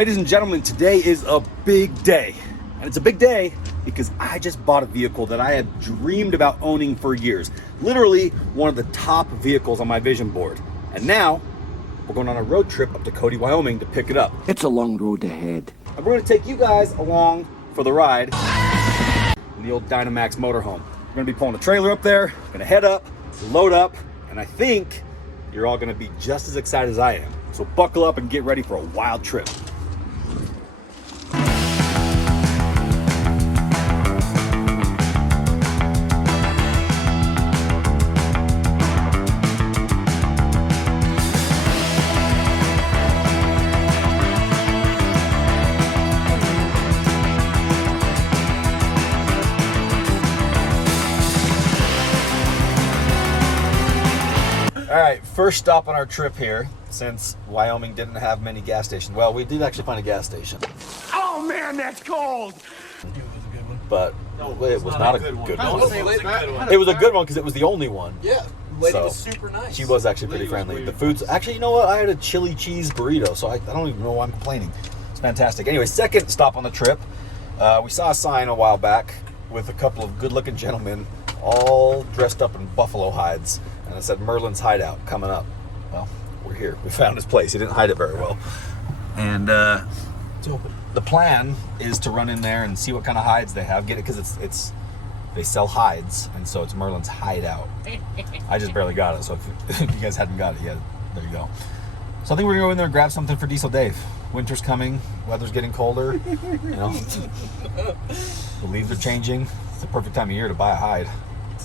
Ladies and gentlemen, today is a big day. And it's a big day because I just bought a vehicle that I had dreamed about owning for years. Literally one of the top vehicles on my vision board. And now we're going on a road trip up to Cody, Wyoming to pick it up. It's a long road ahead. And we're going to take you guys along for the ride in the old Dynamax motorhome. We're going to be pulling a trailer up there, going to head up, load up, and I think you're all going to be just as excited as I am. So buckle up and get ready for a wild trip. All right, first stop on our trip here, since Wyoming didn't have many gas stations. Well, we did actually find a gas station. Oh man, that's cold! But it was not a good one. It It was a good one because it was the only one. Yeah, lady So, was super nice. She was actually pretty friendly. The food's actually, you know what? I had a chili cheese burrito, so I don't even know why I'm complaining. It's fantastic. Anyway, second stop on the trip. We saw a sign a while back with a couple of good-looking gentlemen all dressed up in buffalo hides. And it said Merlin's Hideout coming up. Well, we're here. We found his place. He didn't hide it very well. And It's open. the plan is to run in there and see what kind of hides they have. Get it because it's they sell hides, and so it's Merlin's Hideout. I just barely got it, so if you guys hadn't got it yet, there you go. So I think we're gonna go in there and grab something for Diesel Dave. Winter's coming, weather's getting colder. You know, the leaves are changing. It's the perfect time of year to buy a hide.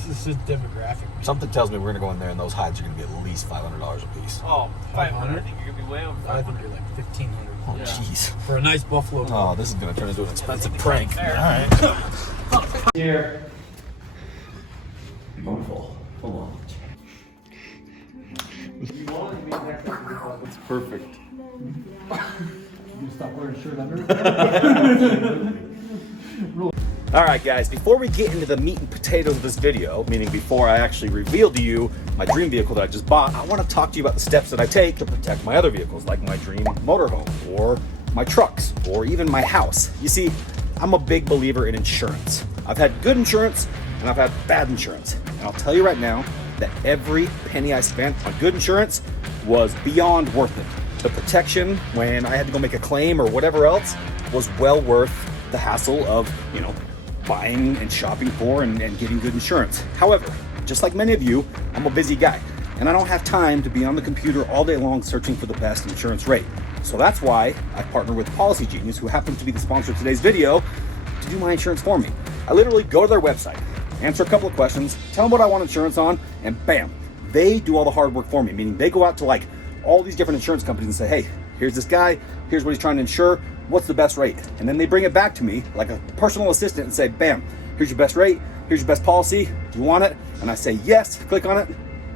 This is demographic. Something tells me we're gonna go in there and those hides are gonna be at least $500 a piece. Oh, 500. I think you're going to be way over 500. 500, like 1,500. Oh, Yeah. jeez. For a nice buffalo. Oh, this is gonna turn into an expensive prank. Fair. All right. Here. Wonderful. Hold on. It's perfect. You stop wearing a shirt under. All right, guys, before we get into the meat and potatoes of this video, meaning before I actually reveal to you my dream vehicle that I just bought, I want to talk to you about the steps that I take to protect my other vehicles, like my dream motorhome, or my trucks, or even my house. You see, I'm a big believer in insurance. I've had good insurance, and I've had bad insurance. And I'll tell you right now that every penny I spent on good insurance was beyond worth it. The protection when I had to go make a claim or whatever else was well worth the hassle of, you know, buying and shopping for and getting good insurance. However, just like many of you, I'm a busy guy and I don't have time to be on the computer all day long searching for the best insurance rate. So that's why I partner with Policy Genius, who happens to be the sponsor of today's video, to do my insurance for me. I literally go to their website, answer a couple of questions, tell them what I want insurance on, and bam, they do all the hard work for me, meaning they go out to like all these different insurance companies and say, hey, here's this guy, here's what he's trying to insure, what's the best rate? And then they bring it back to me like a personal assistant and say, bam, here's your best rate, here's your best policy, do you want it? And I say yes, click on it,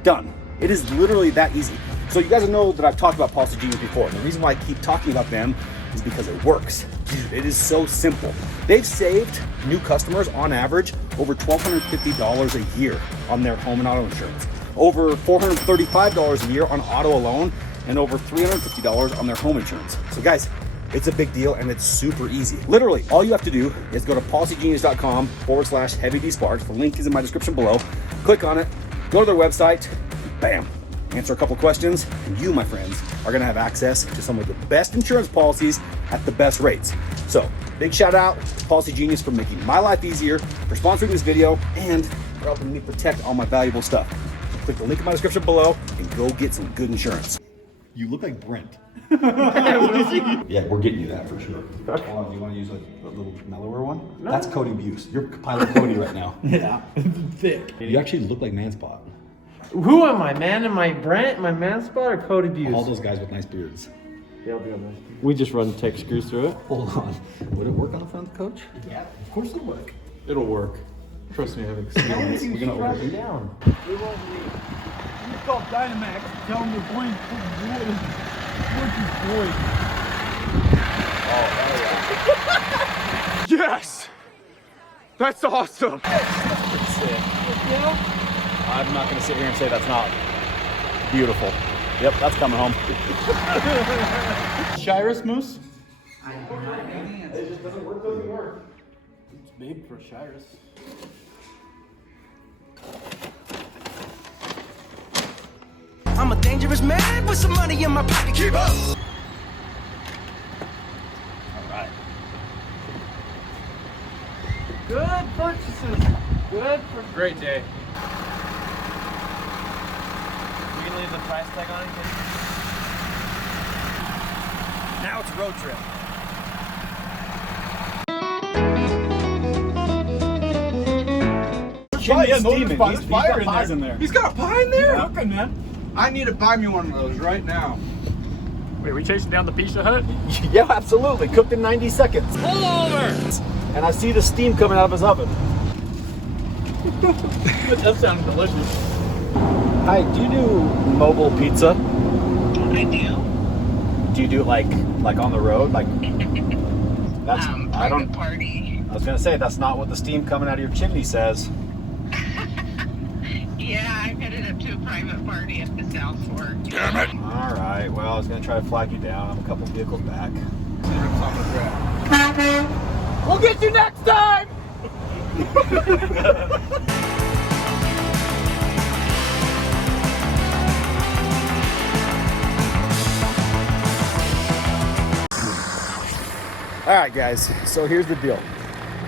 done. It is literally that easy. So you guys know that I've talked about Policy Genius before, and the reason why I keep talking about them is because it works. Dude, it is so simple. They've saved new customers on average over $1,250 a year on their home and auto insurance, over $435 a year on auto alone, and over $350 on their home insurance. So guys, it's a big deal and it's super easy. Literally, all you have to do is go to policygenius.com/Heavydsparks. The link is in my description below. Click on it, go to their website, bam, answer a couple questions, and you, my friends, are gonna have access to some of the best insurance policies at the best rates. So, big shout out to Policy Genius for making my life easier, for sponsoring this video, and for helping me protect all my valuable stuff. Click the link in my description below and go get some good insurance. You look like Brent. Yeah, we're getting you that for sure. Hold on, do you want to use a little mellower one? No. That's Cody Buse. You're Pilot Cody right now. Yeah, thick. You actually look like Manspot. Who am I, man? Am I Brent? Am I Manspot or Cody Buse? All those guys with nice beards. Yeah, I'll be on that. We just run tech screws through it. Hold on. Would it work on the front, Coach? Yeah, of course it'll work. It'll work. Trust me, I have experience. We're gonna open it down. We won't leave. You call Dynamax, tell them to blame wood is void. Yes! That's awesome! I'm not going to sit here and say that's not beautiful. Yep, that's coming home. Shirus moose? It just doesn't work. It's big for Shirus. I'm a dangerous man with some money in my pocket. Keep up! Alright. Good purchases. Good for Great day. You can leave the price tag on it. Now it's a road trip. There's fire in there. He's got a pie in there? Cooking, man. I need to buy me one of those right now. Wait, are we chasing down the Pizza Hut? Yeah, absolutely. Cooked in 90 seconds. Pull over! And I see the steam coming out of his oven. That sounds delicious. Hi, do you do mobile pizza? I do. Do you do it like on the road? Like that's I don't. Private party. I was gonna say that's not what the steam coming out of your chimney says. Yeah, I'm headed up to a private party at the South Fork. Damn it! All right. Well, I was gonna try to flag you down. I'm a couple vehicles back. We'll get you next time! All right, guys. So here's the deal.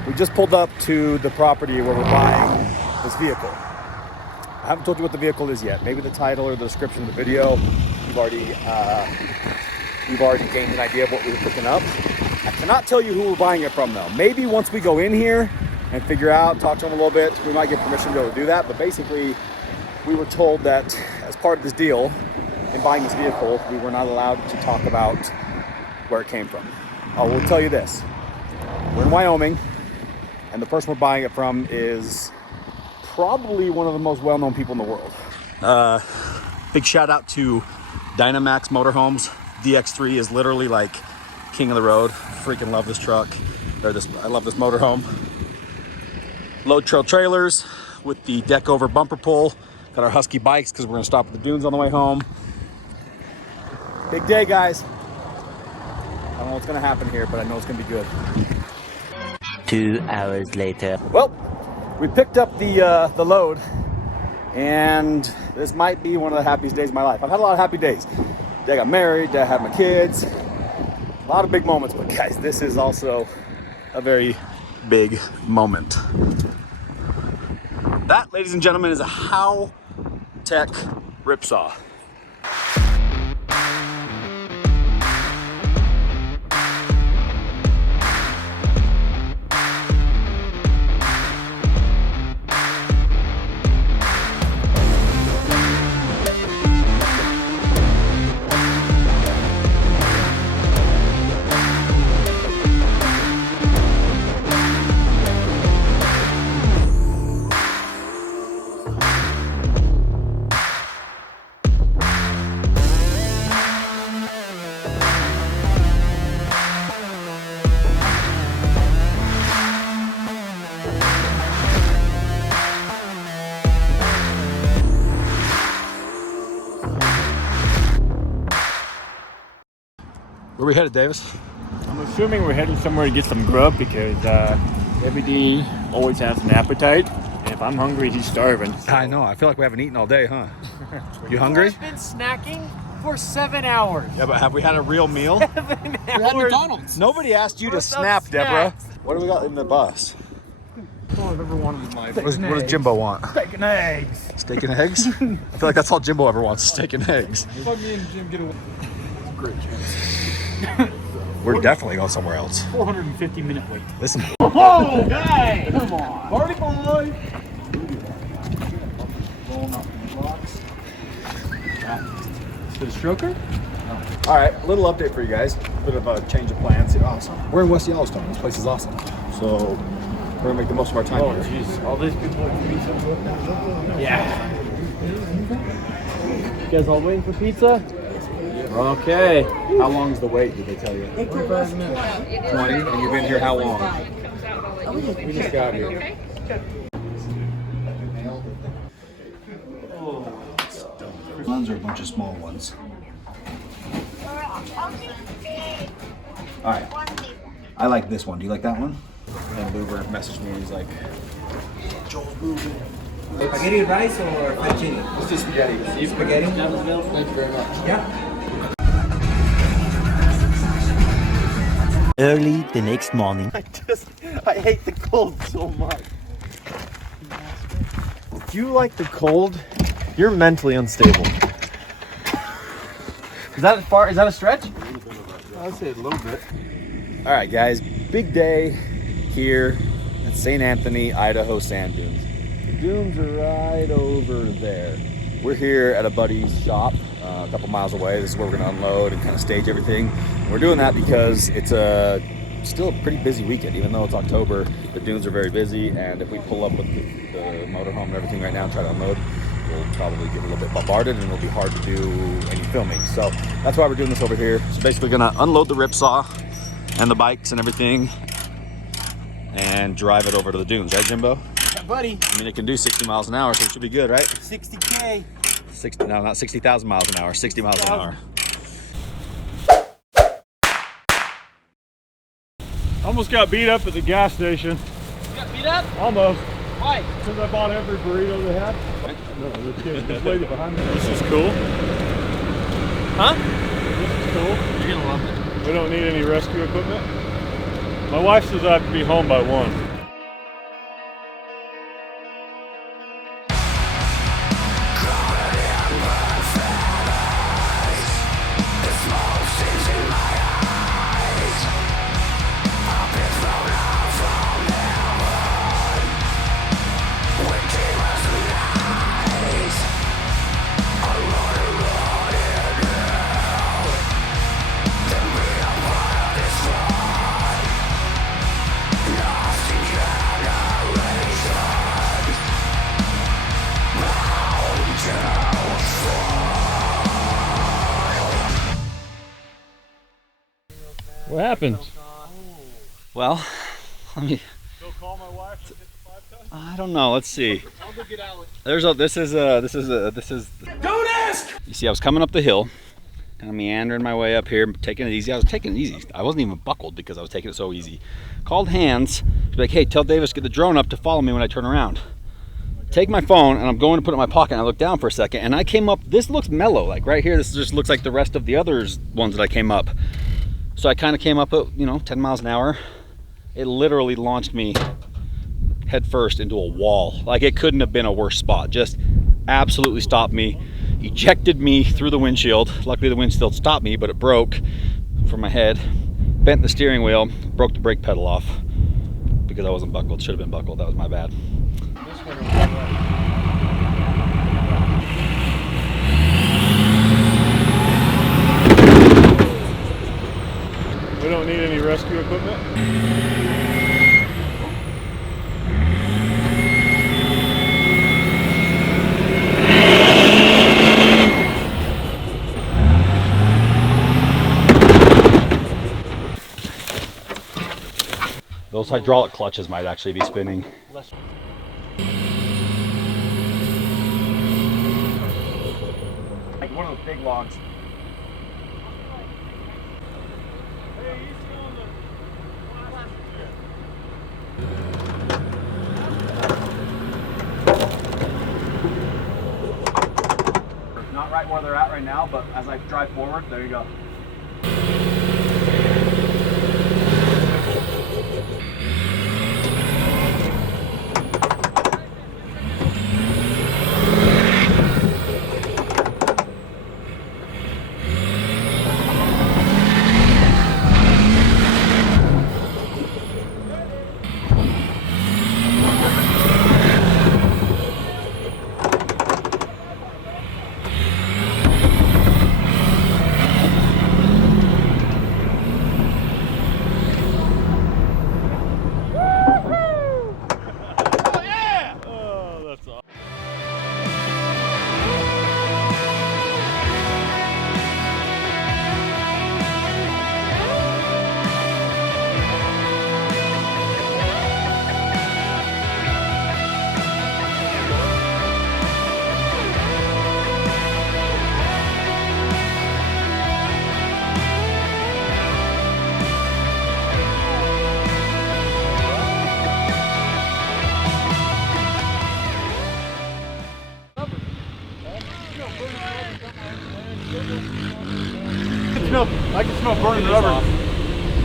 We just pulled up to the property where we're buying this vehicle. I haven't told you what the vehicle is yet. Maybe the title or the description of the video. You've already gained an idea of what we were picking up. I cannot tell you who we're buying it from though. Maybe once we go in here and figure out, talk to them a little bit, we might get permission to be able to do that. But basically, we were told that as part of this deal, in buying this vehicle, we were not allowed to talk about where it came from. I will tell you this. We're in Wyoming, and the person we're buying it from is probably one of the most well-known people in the world. Big shout out to Dynamax Motorhomes. DX3 is literally like king of the road. Freaking love this truck. I love this motorhome. Load trail trailers with the deck over bumper pull. Got our Husky bikes because we're gonna stop at the dunes on the way home. Big day, guys. I don't know what's gonna happen here, but I know it's gonna be good. 2 hours later. Well, we picked up the load, and this might be one of the happiest days of my life. I've had a lot of happy days. I got married, I had my kids, a lot of big moments, but guys, this is also a very big moment. That, ladies and gentlemen, is a How-Tech ripsaw. Where are we headed, Davis? I'm assuming we're heading somewhere to get some grub because every day always has an appetite. And if I'm hungry, he's starving. So. I know. I feel like we haven't eaten all day, huh? You hungry? I've been snacking for 7 hours. Yeah, but have we had a real meal? 7 hours. Nobody asked you to What's up, snap, Deborah. snacks? What do we got in the bus? All I've ever wanted in life. What does Jimbo want? Steak and eggs. Steak and eggs? I feel like that's all Jimbo ever wants, steak and eggs. Let me and Jim get away. It's a great chance. We're definitely going somewhere else. 450-minute wait. Listen. Oh, hey! Come on. Party boy! Rolling up in the box. Is it a stroker? All right, a little update for you guys. Bit of a change of plans. Awesome. We're in West Yellowstone. This place is awesome. So we're gonna make the most of our time Oh, here. jeez. All these people want pizza? Yeah. You guys all waiting for pizza? Okay. How long is the wait, did they tell you? 45 minutes. 20, and you've been here how long? We just got here. Ones are a bunch of small ones. All right. I like this one. Do you like that one? And Boober messaged me. He's like, Joel's moving. Spaghetti rice or fettuccine? Let's do spaghetti. Spaghetti? Thank you very much. Yeah. Early the next morning. I hate the cold so much. If you like the cold, you're mentally unstable. Is that far? Is that a stretch? I'd say a little bit. All right, guys. Big day here at St. Anthony, Idaho sand dunes. The dunes are right over there. We're here at a buddy's shop a couple miles away. This is where we're going to unload and kind of stage everything. And we're doing that because it's still a pretty busy weekend. Even though it's October, the dunes are very busy. And if we pull up with the motorhome and everything right now and try to unload, we'll probably get a little bit bombarded and it'll be hard to do any filming. So that's why we're doing this over here. So basically going to unload the ripsaw and the bikes and everything and drive it over to the dunes, right, Jimbo? Yeah, buddy. I mean, it can do 60 miles an hour, so it should be good, right? 60K. 60, no, not 60,000 miles an hour, 60 miles an hour. Almost got beat up at the gas station. You got beat up? Almost. Why? Because I bought every burrito they had. No, this kid, this lady behind me. This is cool. Huh? This is cool. You're gonna love it. We don't need any rescue equipment. My wife says I have to be home by 1. What happened? Well, let me. Go call my wife and hit the 5 ton? I don't know. Let's see. I'll go get Alex. This is. Don't ask! You see, I was coming up the hill, kind of meandering my way up here, taking it easy. I was taking it easy. I wasn't even buckled because I was taking it so easy. Called Hans to be like, hey, tell Davis get the drone up to follow me when I turn around. Take my phone and I'm going to put it in my pocket. And I look down for a second and I came up. This looks mellow, like right here. This just looks like the rest of the others ones that I came up. So I kind of came up at 10 miles an hour. It literally launched me head first into a wall. Like it couldn't have been a worse spot. Just absolutely stopped me, ejected me through the windshield. Luckily the windshield stopped me, but it broke from my head. Bent the steering wheel, broke the brake pedal off because I wasn't buckled. Should have been buckled. That was my bad. We don't need any rescue equipment. Those hydraulic clutches might actually be spinning. Like one of those big logs. Not right where they're at right now, but as I drive forward, there you go. I can smell burning rubber.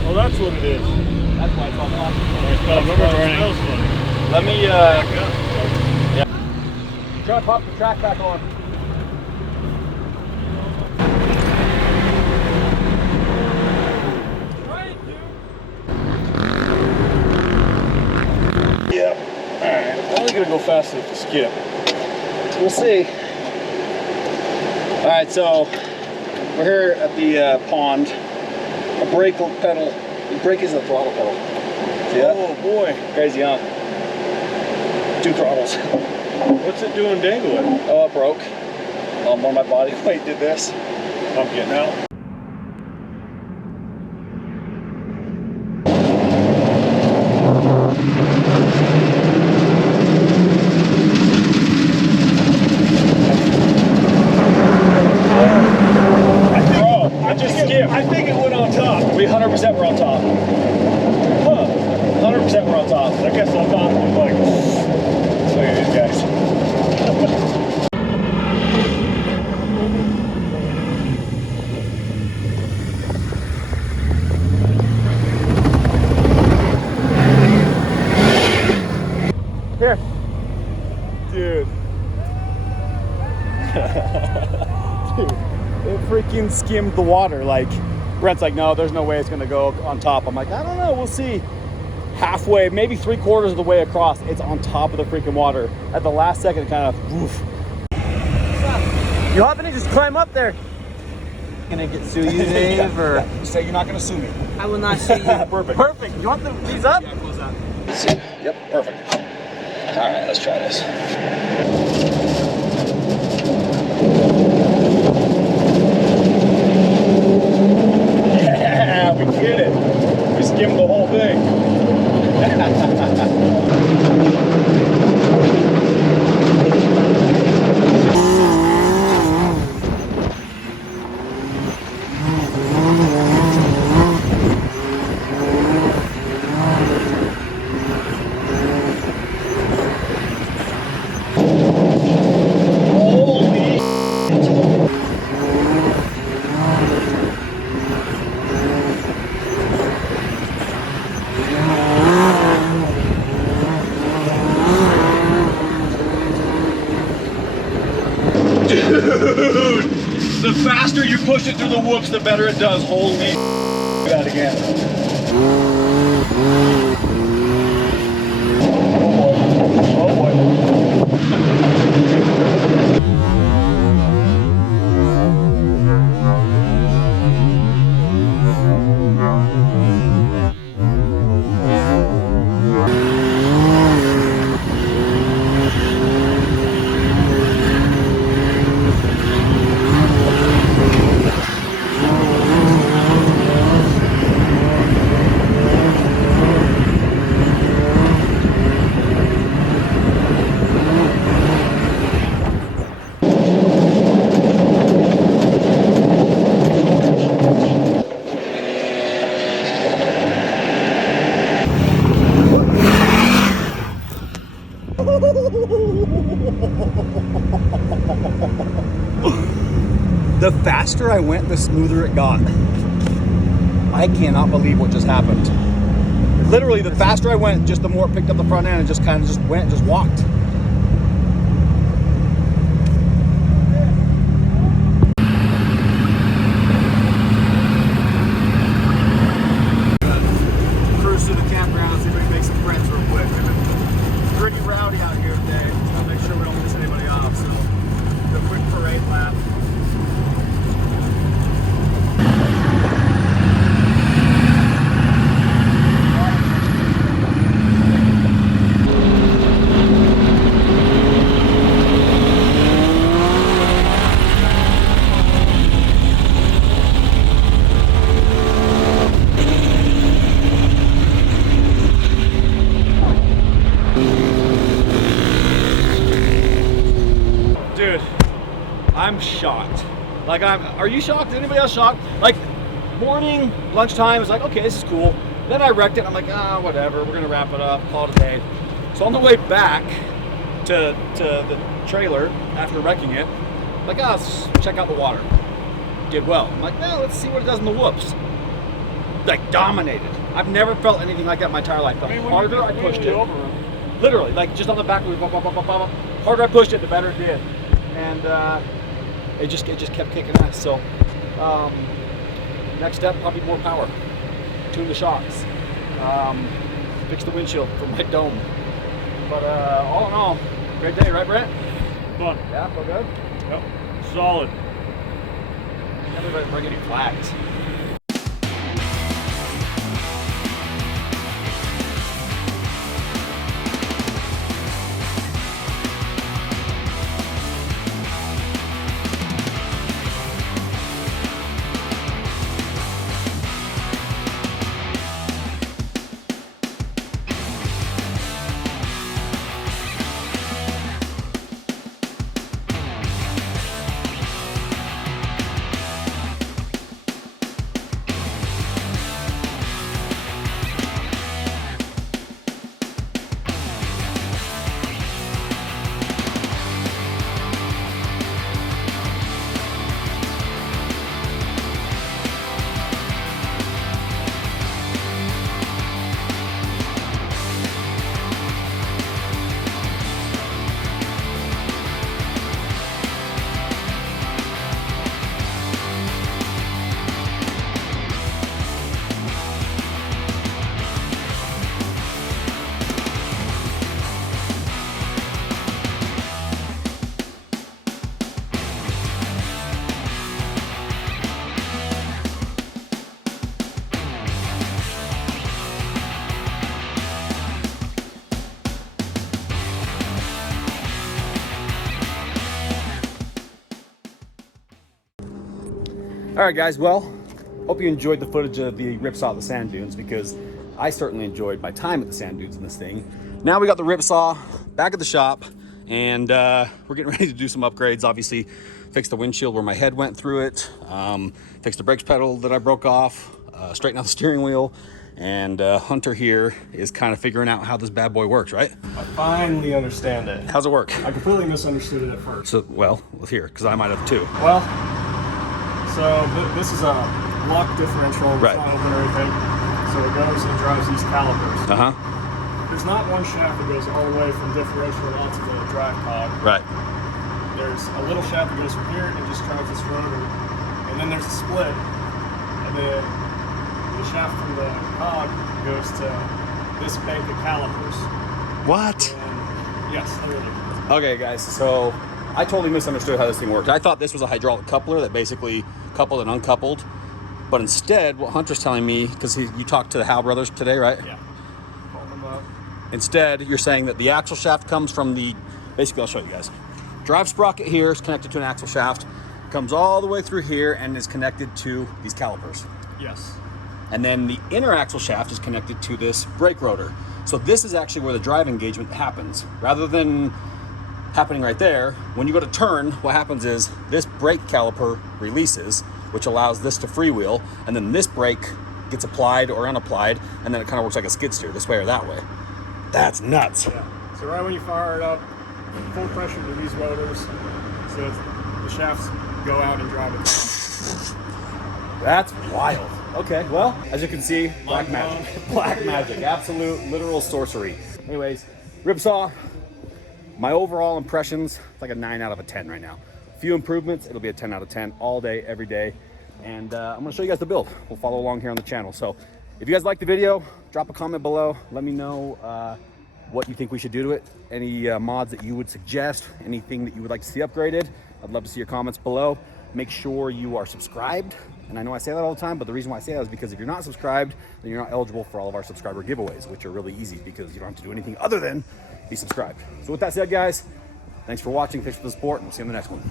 Oh, that's what it is. That's why it's all off. I smell rubber burning. Let me, try to pop the track back on. Yeah. Alright. I'm only gonna go fast enough to skip. We'll see. Alright, so we're here at the pond. A brake pedal. The brake is a throttle pedal. See that? Oh boy. Crazy, huh? 2 throttles. What's it doing dangling? Oh, it broke. One of my body weight did this. I'm getting out. I think it went on top. We 100% were on top. Huh. 100% we're on top. I guess on top was like, look at these guys. Here. Dude. Dude. It freaking skimmed the water. Like, Brent's like, no, there's no way it's gonna go on top. I'm like, I don't know, we'll see. Halfway, maybe 3/4 of the way across, it's on top of the freaking water. At the last second, it kind of, woof. You happen to just climb up there? Gonna get sue you, Dave, or? Say you're not gonna sue me. I will not sue you. Perfect. Perfect. You want these up? Yeah, close that. Yep, perfect. All right, let's try this. Yeah, we did it. We skimmed the whole thing. Dude, the faster you push it through the whoops, the better it does. Holy do that again. Oh boy. The faster I went, the smoother it got. I cannot believe what just happened. Literally, the faster I went, just the more it picked up the front end and just kind of just went, just walked. Cruise to the campground, see if we can make some friends real quick. It's pretty rowdy out here today. I'll make sure we don't piss anybody off. So, do a quick parade lap. Dude, I'm shocked. Like, are you shocked? Is anybody else shocked? Like, morning, lunchtime, it's like, okay, this is cool. Then I wrecked it. I'm like, whatever. We're gonna wrap it up, call it a day. So on the way back to the trailer after wrecking it, Like, let's check out the water. Did well. I'm like, well, let's see what it does in the whoops. Like, dominated. I've never felt anything like that in my entire life. The harder I pushed it, literally, like just on the back, harder I pushed it, the better it did. And it just kept kicking ass. So next step, probably more power. Tune the shocks. Fix the windshield for my dome. But all in all, great day, right, Brent? Fun. Yeah, feel good? Yep. Solid. Everybody bring any flags. All right, guys, well, hope you enjoyed the footage of the ripsaw at the sand dunes, because I certainly enjoyed my time at the sand dunes in this thing. Now we got the ripsaw back at the shop, and we're getting ready to do some upgrades. Obviously, fix the windshield where my head went through it, fix the brakes pedal that I broke off, straighten out the steering wheel, and Hunter here is kind of figuring out how this bad boy works, right? I finally understand it. How's it work? I completely misunderstood it at first. So, well, let's hear, because I might have too. Well, so this is a lock differential. It's Right. not open or anything. So it goes and drives these calipers. Uh-huh. There's not one shaft that goes all the way from differential onto the drive cog. Right. There's a little shaft that goes from here and just drives this rotor. And then there's a split. And then the shaft from the cog goes to this bank of calipers. What? And yes, literally. Okay, guys, so I totally misunderstood how this thing worked. I thought this was a hydraulic coupler that basically coupled and uncoupled. But instead, what Hunter's telling me, because you talked to the Howe brothers today, right? Yeah. Call them up. Instead, you're saying that the axle shaft comes from the, basically, I'll show you guys. Drive sprocket here is connected to an axle shaft, comes all the way through here and is connected to these calipers. Yes. And then the inner axle shaft is connected to this brake rotor. So this is actually where the drive engagement happens. Rather than happening right there, when you go to turn, what happens is this brake caliper releases, which allows this to freewheel, and then this brake gets applied or unapplied, and then it kind of works like a skid steer, this way or that way. That's nuts. Yeah. So right when you fire it up, full pressure to these rotors, so the shafts go out and drive it. That's wild. Okay, well, as you can see, black magic. Black magic, absolute literal sorcery. Anyways, ripsaw, my overall impressions, it's like a 9 out of a 10 right now. A few improvements, it'll be a 10 out of 10 all day, every day. And I'm gonna show you guys the build. We'll follow along here on the channel. So if you guys like the video, drop a comment below. Let me know what you think we should do to it. Any mods that you would suggest, anything that you would like to see upgraded. I'd love to see your comments below. Make sure you are subscribed. And I know I say that all the time, but the reason why I say that is because if you're not subscribed, then you're not eligible for all of our subscriber giveaways, which are really easy because you don't have to do anything other than be subscribed. So with that said, guys, thanks for watching, thanks for the support, and we'll see you in the next one.